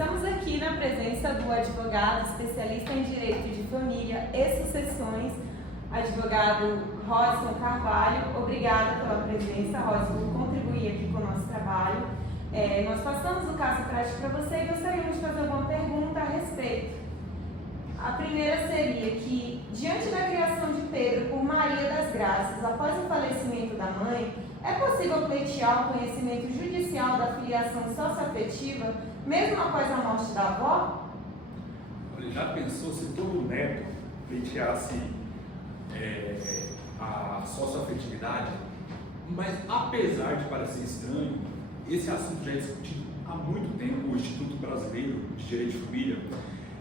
Estamos aqui na presença do advogado especialista em direito de família e sucessões, advogado Rodson Carvalho. Obrigada pela presença, Rodson, por contribuir aqui com o nosso trabalho. Nós passamos o caso prático para você e gostaríamos de fazer alguma pergunta a respeito. A primeira seria que, diante da criação de Pedro por Maria das Graças, após o falecimento da mãe, é possível pleitear o conhecimento judicial da filiação socioafetiva, mesmo após a morte da avó? Olha, já pensou se todo neto pleiteasse a socioafetividade? Mas, apesar de parecer estranho, esse assunto já é discutido há muito tempo. O Instituto Brasileiro de Direito de Família,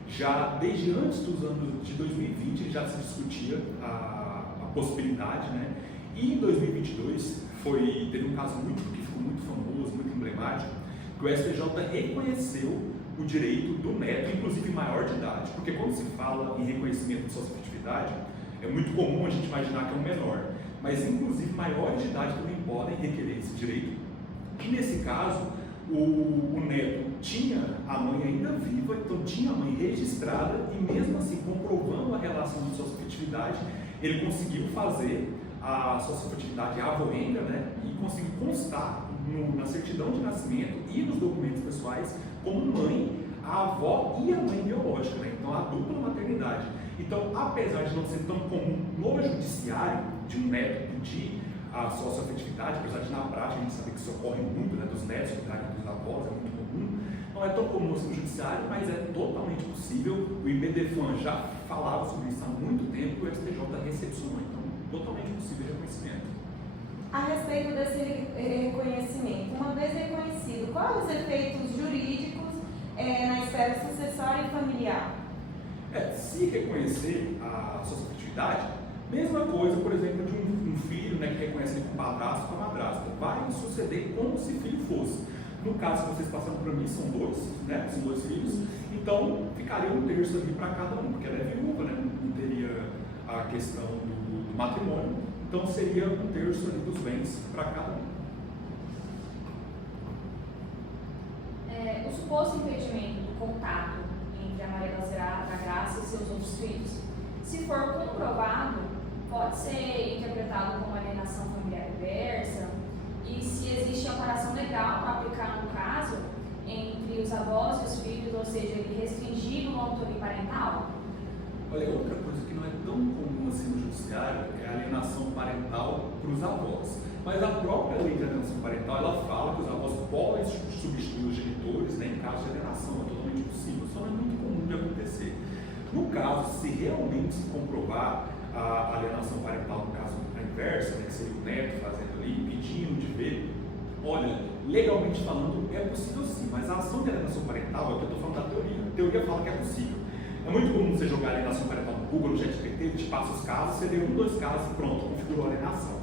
já desde antes dos anos de 2020, já se discutia a possibilidade, né? E em 2022 teve um caso que ficou muito famoso, muito emblemático, que o STJ reconheceu o direito do neto, inclusive maior de idade, porque quando se fala em reconhecimento de socioafetividade, é muito comum a gente imaginar que é um menor, mas inclusive maiores de idade também podem requerer esse direito. E nesse caso, o neto tinha a mãe ainda viva, então tinha a mãe registrada e mesmo assim, comprovando a relação de socioafetividade, ele conseguiu fazer a socioafetividade avoenga, né, e conseguiu constar na certidão de nascimento e nos documentos pessoais como mãe, a avó e a mãe biológica, né? Então a dupla maternidade. Então, apesar de não ser tão comum no judiciário de um neto pedir a socioafetividade, apesar de na prática a gente saber que isso ocorre muito, né, dos netos pedirem dos avós, é muito comum, não é tão comum assim no judiciário, mas é totalmente possível. O IBDFAN já falava sobre isso há muito tempo e o STJ recepcionou, então totalmente possível o reconhecimento. A respeito desse reconhecimento, uma vez reconhecido, quais os efeitos jurídicos na esfera sucessória e familiar? Se reconhecer a socioafetividade, mesma coisa, por exemplo, de um filho, né, que reconhece ele com o padrasto, com a madrasta, vai suceder como se filho fosse. No caso que vocês passaram para mim, são dois, né, são dois filhos, então ficaria um terço ali para cada um, porque ela é viúva, né, não teria a questão do matrimônio, então seria um terço ali dos bens para cada um. O suposto impedimento do contato entre a Maria da Graça e seus outros filhos, se for comprovado, pode ser interpretado como alienação familiar inversa, e se existe amparação legal para aplicar no caso entre os avós e os filhos, ou seja, ele restringido no autoria parental? Olha, outra coisa que não é tão comum assim no judiciário é a alienação parental para os avós. Mas a própria lei de alienação parental, ela fala que os avós podem substituir os genitores, né, em caso de alienação, é totalmente possível, só não é muito comum de acontecer. No caso, se realmente se comprovar a alienação parental, no caso a inversa, né, que seria o neto fazendo ali, pedindo de ver, olha, legalmente falando, é possível sim, mas a ação de alienação parental é o que eu estou falando da teoria. A teoria fala que é possível. É muito comum você jogar alienação parental no Google, no ChatGPT, ele te passa os casos, você deu dois casos e pronto, configurou a alienação.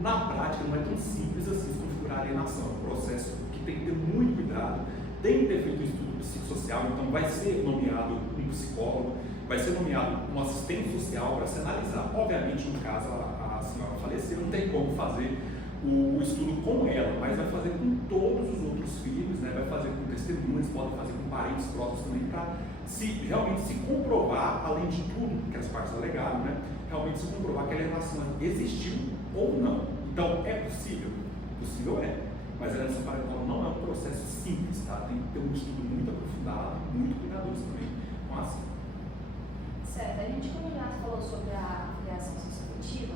Na prática, não é tão simples assim se configurar a alienação. É um processo que tem que ter muito cuidado, tem que ter feito um estudo psicossocial, então vai ser nomeado um psicólogo, vai ser nomeado um assistente social para se analisar. Obviamente, no caso, a senhora faleceu, não tem como fazer o estudo com ela, mas vai fazer com todos os outros filhos, né? Vai fazer com testemunhas, pode fazer com parentes próximos também, para realmente se comprovar, além de tudo, que as partes alegaram, né? Realmente se comprovar que a alienação existiu ou não. Então, é possível? Possível é, mas a alienação parental não é um processo simples, tá? Tem que ter um estudo muito aprofundado, muito cuidadoso também com a ação. Certo, a gente, como o Renato falou sobre a filiação socioafetiva,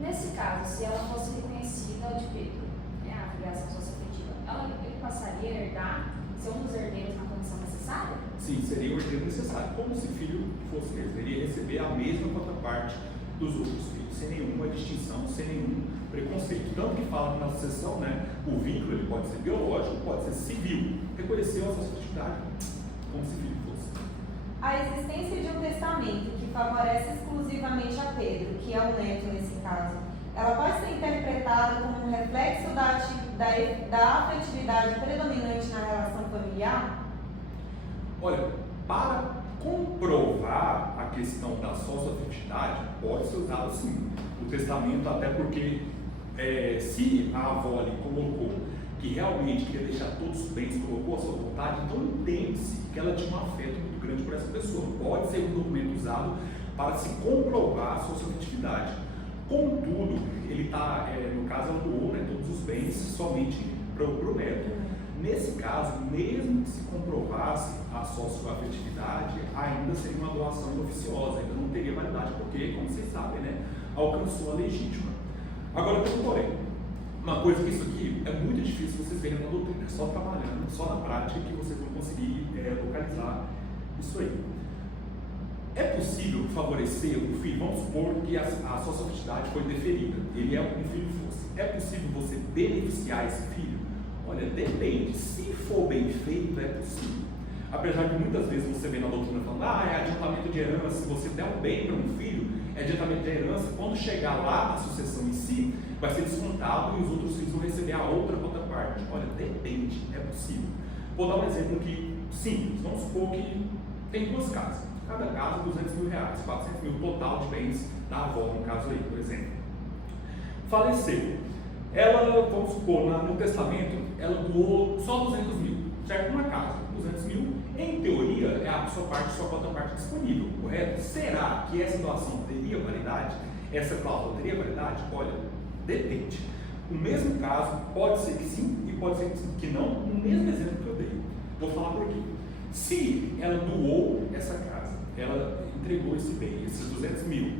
nesse caso, se ela fosse reconhecida de Pedro, né, a filiação socioafetiva, ele passaria a herdar, ser um dos herdeiros na condição necessária? Sim, seria o herdeiro necessário, como se filho fosse mesmo. Ele ia receber a mesma contraparte dos outros filhos, sem nenhuma distinção, sem nenhum preconceito. Tanto que fala que na sucessão, né, o vínculo ele pode ser biológico, pode ser civil. Reconheceu a socioafetividade como se filho fosse. A existência de um testamento que favorece exclusivamente a Pedro, que é o neto nesse caso, ela pode ser interpretada como um reflexo da afetividade predominante na relação familiar? Olha, para comprovar a questão da socioafetividade, pode ser usado sim o testamento, até porque se a avó ali colocou que realmente queria deixar todos os bens, colocou a sua vontade, então entende-se que ela tinha um afeto muito grande por essa pessoa. Pode ser um documento usado para se comprovar a sua subjetividade. Contudo, ele está, no caso, ela doou, né, todos os bens somente para o neto. Nesse caso, mesmo que se comprovasse a socioafetividade, ainda seria uma doação inoficiosa, ainda não teria validade, porque, como vocês sabem, né, alcançou a legítima. Agora, tem um porém. Uma coisa que isso aqui é muito difícil vocês verem na doutrina, é só trabalhando, só na prática que vocês vão conseguir localizar isso aí. É possível favorecer um filho? Vamos supor que a sua sociedade foi deferida, ele é um filho fosse. É possível você beneficiar esse filho? Olha, depende. Se for bem feito, é possível. Apesar de muitas vezes você vê na doutrina falando, é adiantamento de herança, se você der um bem para um filho, é adiantamento de herança, quando chegar lá na sucessão em si, vai ser descontado e os outros filhos vão receber a outra parte. Olha, depende, é possível. Vou dar um exemplo aqui simples. Vamos supor que tem duas casas. Cada casa, R$200 mil, 400 mil total de bens da avó, no caso aí, por exemplo. Faleceu. Ela, vamos supor, no testamento, ela doou só 200 mil, certo? Uma casa, 200 mil. Em teoria, é a sua parte, sua cota parte disponível, correto? Será que essa doação teria validade? Essa cláusula teria validade? Olha, depende. O mesmo caso pode ser que sim e pode ser que não, no mesmo exemplo que eu dei. Vou falar por quê. Se ela doou essa casa, ela entregou esse bem, esses 200 mil,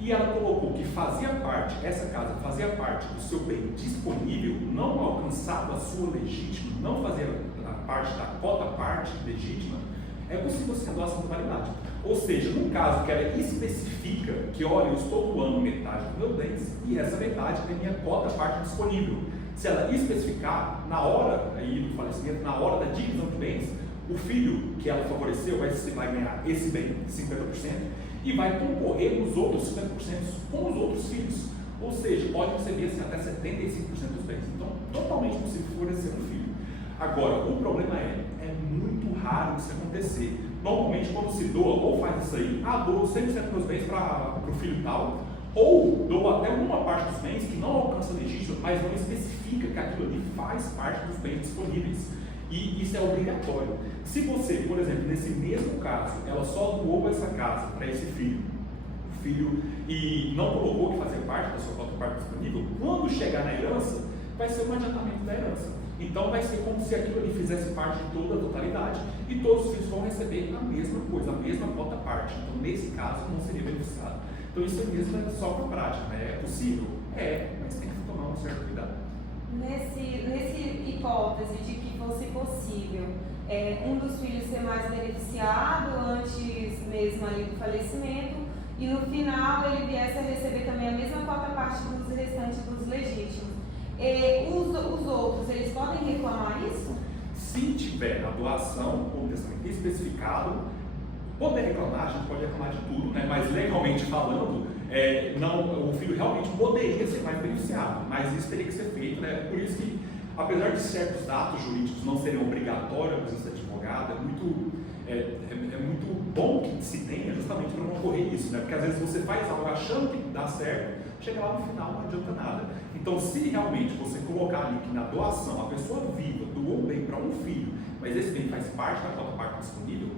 e ela colocou que essa casa fazia parte do seu bem disponível, não alcançava a sua legítima, não fazia parte da cota parte legítima, é possível ser a doação de validade. Ou seja, no caso que ela especifica que, olha, eu estou doando metade dos meus bens e essa metade é minha cota parte disponível. Se ela especificar, na hora aí do falecimento, na hora da divisão de bens, o filho que ela favoreceu vai ganhar esse bem, 50%, e vai concorrer nos outros 50% com os outros filhos. Ou seja, pode receber assim, até 75% dos bens. Então, totalmente possível favorecer um filho. Agora, o problema é muito raro isso acontecer. Normalmente, quando se doa, ou faz isso aí, dou 100% dos bens para o filho tal, ou dou até uma parte dos bens que não alcança legítima, mas não especifica que aquilo ali faz parte dos bens disponíveis. E isso é obrigatório. Se você, por exemplo, nesse mesmo caso, ela só doou essa casa para esse filho, e não colocou que fazia parte da sua cota parte disponível, quando chegar na herança, vai ser um adiantamento da herança. Então vai ser como se aquilo ali fizesse parte de toda a totalidade e todos os filhos vão receber a mesma coisa, a mesma cota parte. Então nesse caso não seria beneficiado. Então isso mesmo é só para a prática, né? É possível? É, mas tem que tomar um certo cuidado. Nesse hipótese de que fosse possível um dos filhos ser mais beneficiado antes mesmo ali do falecimento e no final ele viesse a receber também a mesma cota parte dos restantes dos legítimos. Os outros, eles podem reclamar isso? Se tiver a doação ou o testamento especificado, poder reclamar, a gente pode reclamar de tudo, né? Mas legalmente falando, o filho realmente poderia ser mais beneficiado, mas isso teria que ser feito, né? Por isso que, apesar de certos atos jurídicos não serem obrigatórios a presença de advogado, é muito bom que se tenha justamente para não ocorrer isso, né? Porque às vezes você faz algo achando que dá certo, chega lá no final não adianta nada. Então, se realmente você colocar ali que na doação a pessoa viva doou bem para um filho, mas esse bem faz parte da cota parte disponível,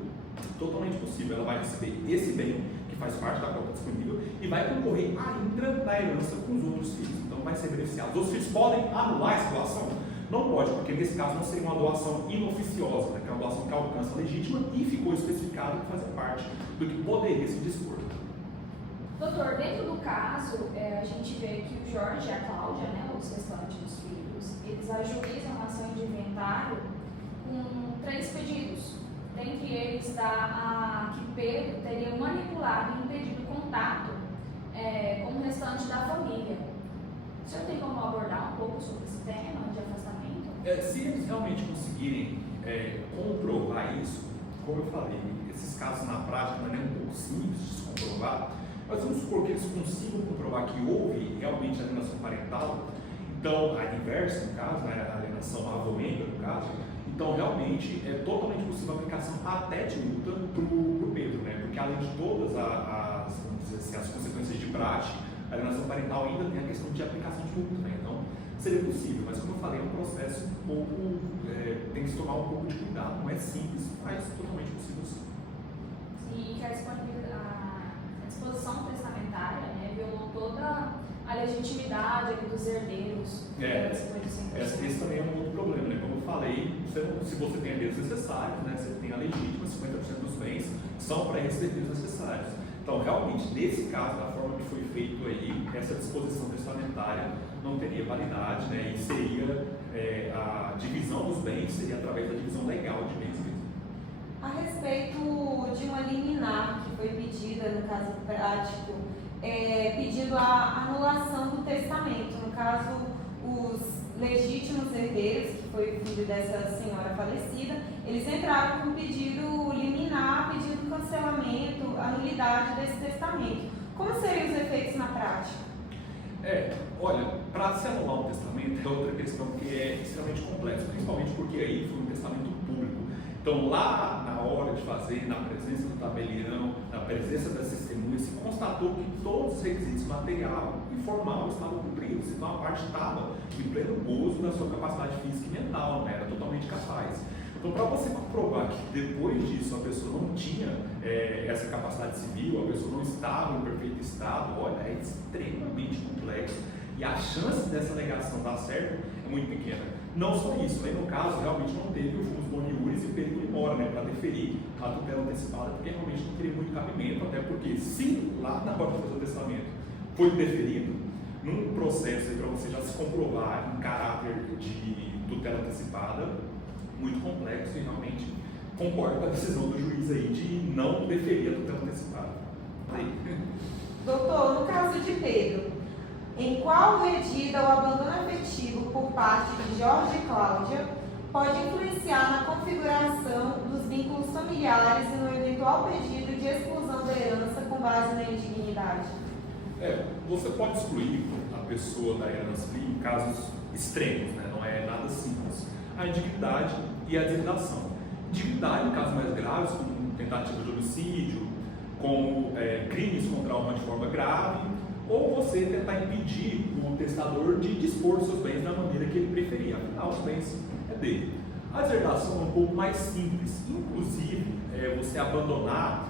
totalmente possível, ela vai receber esse bem que faz parte da cota disponível e vai concorrer ainda na herança com os outros filhos, então vai ser beneficiado. Os outros filhos podem anular essa doação? Não pode, porque nesse caso não seria uma doação inoficiosa, né, que é uma doação que alcança a legítima e ficou especificado que fazia parte do que poderia se dispor. Doutor, dentro do caso, a gente vê que o Jorge e a Cláudia, né, os restantes dos filhos, eles ajuizam a ação de inventário com 3 pedidos. Dentre eles, que Pedro teria manipulado e impedido contato com o restante da família. O senhor tem como abordar um pouco sobre esse tema de afastamento? Se eles realmente conseguirem comprovar isso, como eu falei, esses casos na prática não é nem um pouco simples de se comprovar, mas vamos supor que eles consigam comprovar que houve realmente alienação parental, então a inversa, no caso, né, a alienação avô-membro, no caso, então realmente é totalmente possível a aplicação até de multa para o Pedro, né, porque além de todas as consequências de prática, a alienação parental ainda tem a questão de aplicação de multa, né, então seria possível, mas como eu falei, é um processo um pouco, tem que se tomar um pouco de cuidado, não é simples, mas totalmente possível sim. E que a disposição testamentária, né, violou toda a legitimidade ali dos herdeiros. Esse também é um outro problema, né? Como eu falei, se você tem herdeiros necessários, né, você tem a legítima, 50% dos bens são para esses herdeiros necessários. Então, realmente, nesse caso, da forma que foi feito aí, essa disposição testamentária não teria validade, né? E seria a divisão dos bens seria através da divisão legal de bens mesmo. A respeito de uma liminar que foi pedida, no caso prático, pedindo a anulação do testamento. No caso, os legítimos herdeiros, que foi o filho dessa senhora falecida, eles entraram com um pedido liminar, pedindo cancelamento, a nulidade desse testamento. Como seriam os efeitos na prática? Olha, para se anular um testamento é outra questão que é extremamente complexa, principalmente porque aí foi um testamento público. Então, lá na hora de fazer, na presença do tabelião, na presença das testemunhas, se constatou que todos os requisitos material e formal estavam cumpridos. Então, a parte estava em pleno gozo da sua capacidade física e mental, né? Era totalmente capaz. Então, para você comprovar que depois disso a pessoa não tinha essa capacidade civil, a pessoa não estava em perfeito estado, olha, é extremamente complexo. E a chance dessa alegação dar certo é muito pequena. Não só isso, aí no caso realmente não teve os boniuris e o perigo de mora, né, para deferir a tutela antecipada, porque realmente não teria muito cabimento, até porque se lá na hora de fazer o testamento foi deferido, num processo para você já se comprovar em caráter de tutela antecipada, muito complexo e realmente concordo com a decisão do juiz aí de não deferir a tutela antecipada. Doutor, no caso de Pedro, em qual medida o abandono afetivo por parte de Jorge e Cláudia pode influenciar na configuração dos vínculos familiares e no eventual pedido de exclusão da herança com base na indignidade? Você pode excluir a pessoa da herança em casos extremos, né? Não é nada simples. A indignidade e a deserdação. Indignidade em casos mais graves, como tentativa de homicídio, como crimes contra a alma de forma grave, ou você tentar impedir o testador de dispor seus bens da maneira que ele preferia. Afinal, os bens é dele. A deserdação é um pouco mais simples. Inclusive, você abandonar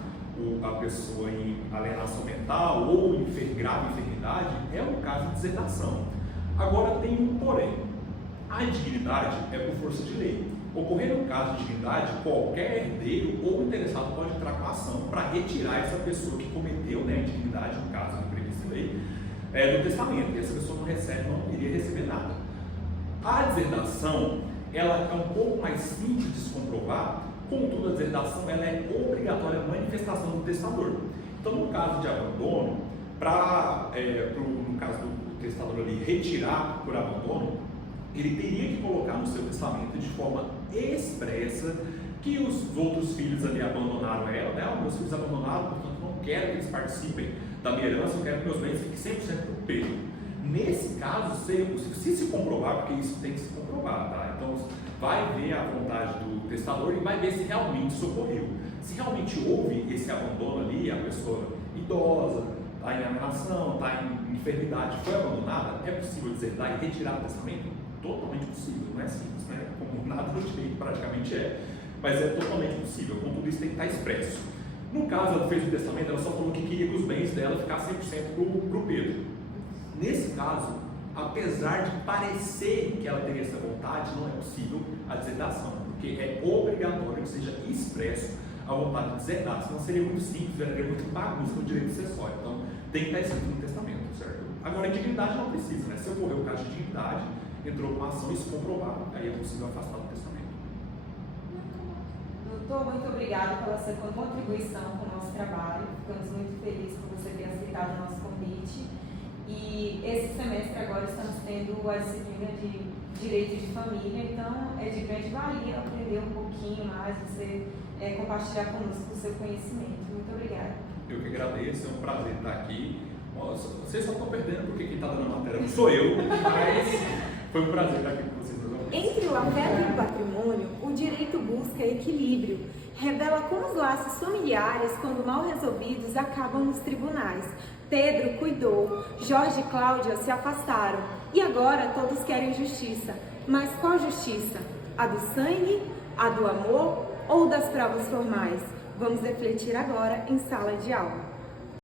a pessoa em alienação mental ou em grave enfermidade é um caso de deserdação. Agora, tem um porém. A indignidade é por força de lei. Ocorrendo um caso de indignidade, qualquer herdeiro ou interessado pode entrar com a ação para retirar essa pessoa que cometeu a indignidade, no caso do previsto em lei, do testamento. E essa pessoa não iria receber nada. A deserdação, ela é um pouco mais simples de se comprovar, contudo, a deserdação ela é obrigatória a manifestação do testador. Então, no caso de abandono, no caso do testador ali retirar por abandono, ele teria que colocar no seu testamento de forma expressa que os outros filhos ali abandonaram ela, né? Meus filhos abandonaram, portanto não quero que eles participem da minha herança, eu quero que meus bens fiquem 100% por Pedro. Nesse caso, seria possível, se comprovar, porque isso tem que se comprovar, tá? Então, vai ver a vontade do testador e vai ver se realmente isso ocorreu. Se realmente houve esse abandono ali, a pessoa idosa, está em alienação, está em enfermidade, foi abandonada, é possível deserdar e retirar o testamento? Totalmente possível, não é simples, né? Como nada no direito praticamente mas é totalmente possível, contudo isso tem que estar expresso. No caso, ela fez o testamento, ela só falou que queria que os bens dela ficassem 100% para o Pedro. Nesse caso, apesar de parecer que ela teria essa vontade, não é possível a deserdação, porque é obrigatório que seja expresso a vontade de deserdar, senão seria muito simples, seria muito bagunça no direito sucessório. Então, tem que estar escrito no testamento, certo? Agora, a indignidade não precisa, né? Se ocorreu o caso de indignidade, entrou com a ação e se comprovar, aí é possível afastar do testamento. Doutor, muito obrigada pela sua contribuição com o nosso trabalho. Ficamos muito felizes por você ter aceitado o nosso convite. E esse semestre agora estamos tendo a disciplina de Direito de Família, então é de grande valia aprender um pouquinho mais, você compartilhar conosco o seu conhecimento. Muito obrigada. Eu que agradeço, é um prazer estar aqui. Nossa, vocês só estão perdendo porque quem está dando a matéria não sou eu, mas foi um prazer estar aqui com vocês. Entre o afeto e o patrimônio, o direito busca equilíbrio. Revela como os laços familiares, quando mal resolvidos, acabam nos tribunais. Pedro cuidou, Jorge e Cláudia se afastaram. E agora todos querem justiça. Mas qual justiça? A do sangue? A do amor? Ou das provas formais? Vamos refletir agora em sala de aula.